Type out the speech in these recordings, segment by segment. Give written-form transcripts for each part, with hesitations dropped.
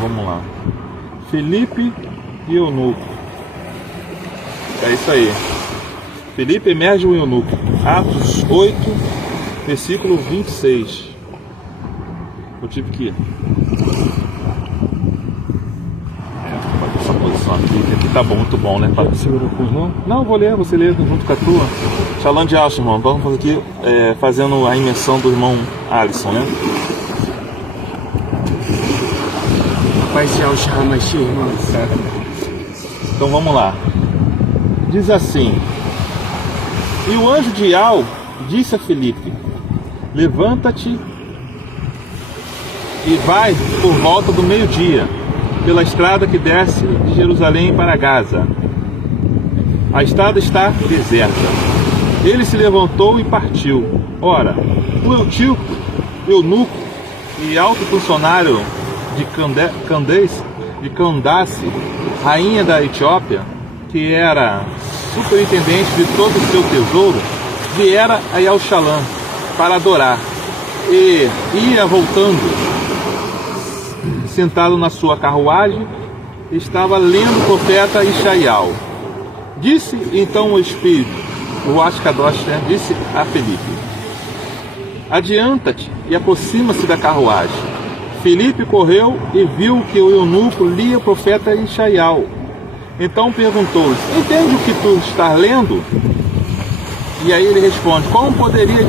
vamos lá. Filipe e eunuco. É isso aí. Filipe emerge o eunuco. Atos 8, versículo 26. Eu tive que fazer essa posição aqui, que aqui tá bom, muito bom, né? Segura com os não? Não, vou ler, você lê junto com a tua. Shalom de Alcho, irmão. Vamos fazer aqui, fazendo a imersão do irmão Alisson, né? Vai ser o Shamashi, irmão. Então vamos lá. Diz assim: e o anjo de Al disse a Filipe: levanta-te e vai por volta do meio-dia, pela estrada que desce de Jerusalém para Gaza. A estrada está deserta. Ele se levantou e partiu. Ora, o eunuco e alto funcionário de Candace, rainha da Etiópia, que era superintendente de todo o seu tesouro, viera a Yalxalã para adorar, e ia voltando. Sentado na sua carruagem, estava lendo o profeta Ishaial. Disse então o Espírito, o Ashkadosh, disse a Filipe: adianta-te e aproxima-se da carruagem. Filipe correu e viu que o eunuco lia o profeta Ishaial. Então perguntou-lhe: entende o que tu estás lendo? E aí ele responde: como poderia,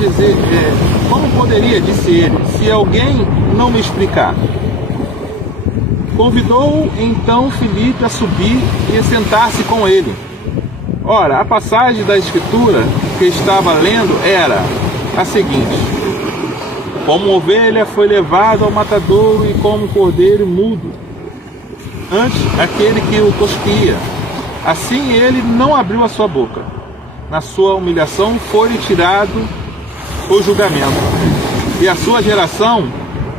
disse ele, se alguém não me explicar? Convidou então Filipe a subir e a sentar-se com ele. Ora, a passagem da escritura que estava lendo era a seguinte: como ovelha foi levado ao matadouro e como cordeiro mudo antes aquele que o cuspia, assim ele não abriu a sua boca. Na sua humilhação foi tirado o julgamento. E a sua geração,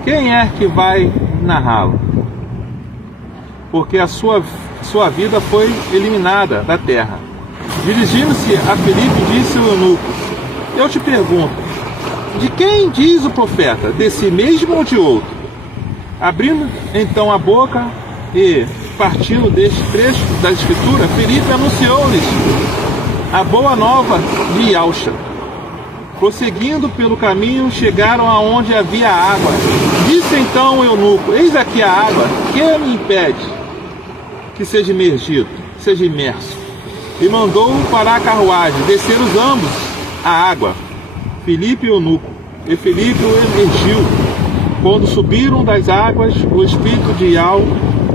quem é que vai narrá-lo? Porque a sua vida foi eliminada da terra. Dirigindo-se a Filipe, disse o eunuco: eu te pergunto, de quem diz o profeta? De si mesmo ou de outro? Abrindo então a boca e partindo deste trecho da escritura, Filipe anunciou-lhes a boa nova de Yalxa. Prosseguindo pelo caminho, chegaram aonde havia água. Disse então o eunuco: eis aqui a água, que me impede que seja imerso? E mandou para a carruagem. Desceram os ambos a água, Filipe e o eunuco, e Filipe o emergiu. Quando subiram das águas, o espírito de Ial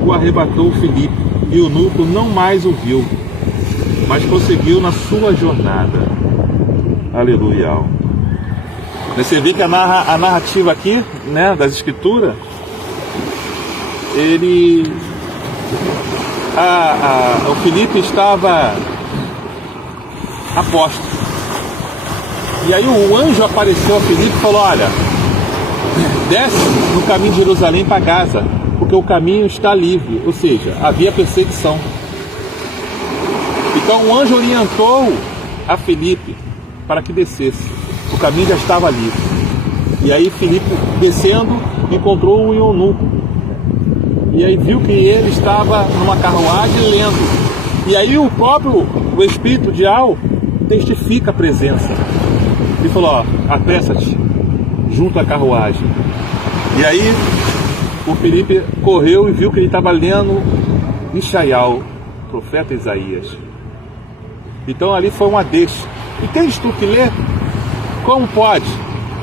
o arrebatou Filipe, e o eunuco não mais o viu, mas prosseguiu na sua jornada. Aleluia. Você vê que a narrativa aqui, né, das escrituras, o Filipe estava a posto. E aí o anjo apareceu a Filipe e falou: olha, desce no caminho de Jerusalém para Gaza, porque o caminho está livre, ou seja, havia perseguição. Então o anjo orientou a Filipe para que descesse, o caminho já estava livre. E aí Filipe, descendo, encontrou um eunuco, e aí viu que ele estava numa carruagem lendo. E aí o espírito de Al testifica a presença. Ele falou: ó, apressa-te junto à carruagem. E aí o Filipe correu e viu que ele estava lendo Ishaial, profeta Isaías. Então ali foi uma deixa. Entendes tu que lê? Como pode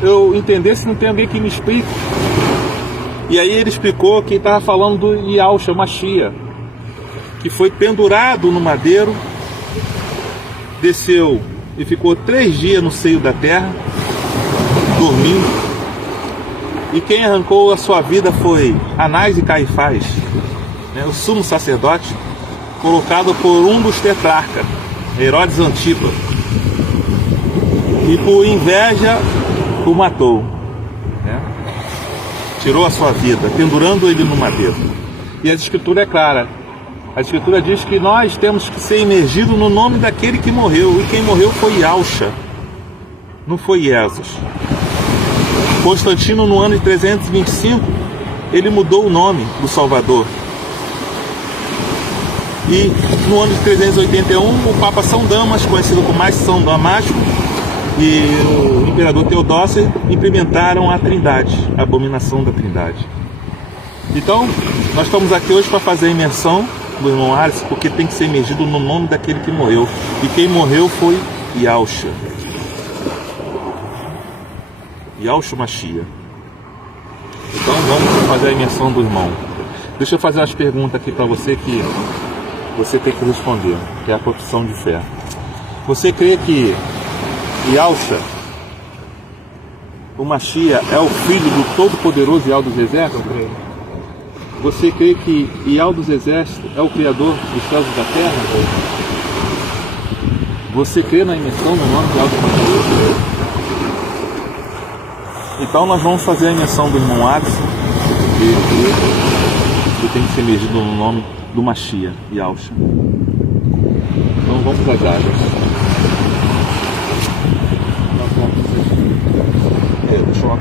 eu entender se não tem alguém que me explique? E aí ele explicou que estava falando do Yalxa, Machia, que foi pendurado no madeiro, desceu e ficou 3 dias no seio da terra, dormindo. E quem arrancou a sua vida foi Anás e Caifás, né, o sumo sacerdote, colocado por um dos tetrarcas, Herodes Antipa. E por inveja o matou, né? Tirou a sua vida, pendurando ele no madeiro. E a escritura é clara. A escritura diz que nós temos que ser imergidos no nome daquele que morreu. E quem morreu foi Yalxa, não foi Jesus. Constantino, no ano de 325, ele mudou o nome do Salvador. E no ano de 381, o Papa São Damas, conhecido como mais São Damasco, e o imperador Teodócio implementaram a Trindade, a abominação da Trindade. Então, nós estamos aqui hoje para fazer a imersão do irmão Alice, porque tem que ser imergido no nome daquele que morreu. E quem morreu foi Yahushua. Yahushua Mashiach. Então vamos fazer a imersão do irmão. Deixa eu fazer umas perguntas aqui para você que você tem que responder, que é a profissão de fé. Você crê que Yahushua, o Mashiach, é o filho do Todo-Poderoso Yahweh dos Exércitos? Eu creio. Você crê que Yahweh dos Exércitos é o Criador dos céus e da terra? Você crê na imersão no nome de Yahweh dos Exércitos? Então nós vamos fazer a imersão do irmão Alice, que tem que ser imergido no nome do Mashiach, Yahushua. Então vamos às águas. Deixa eu...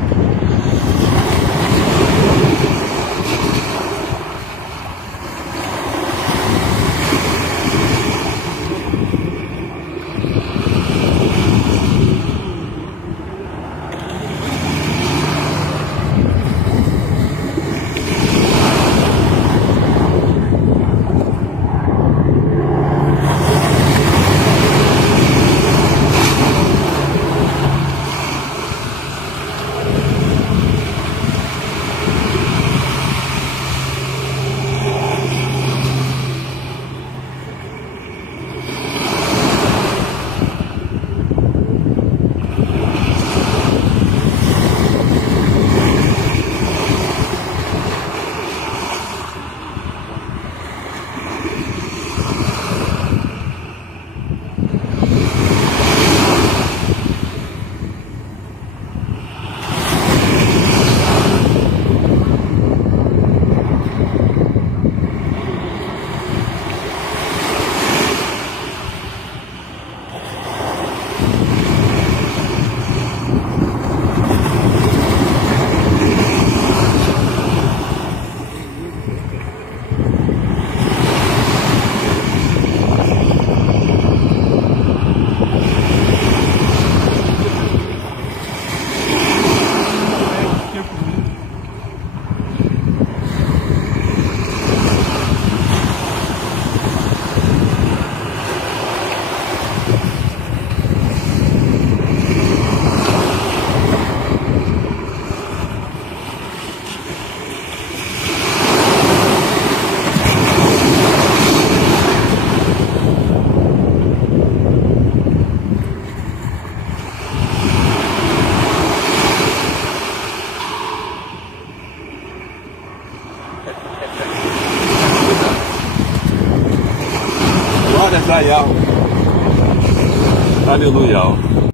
Glórias a Yahweh. Aleluia.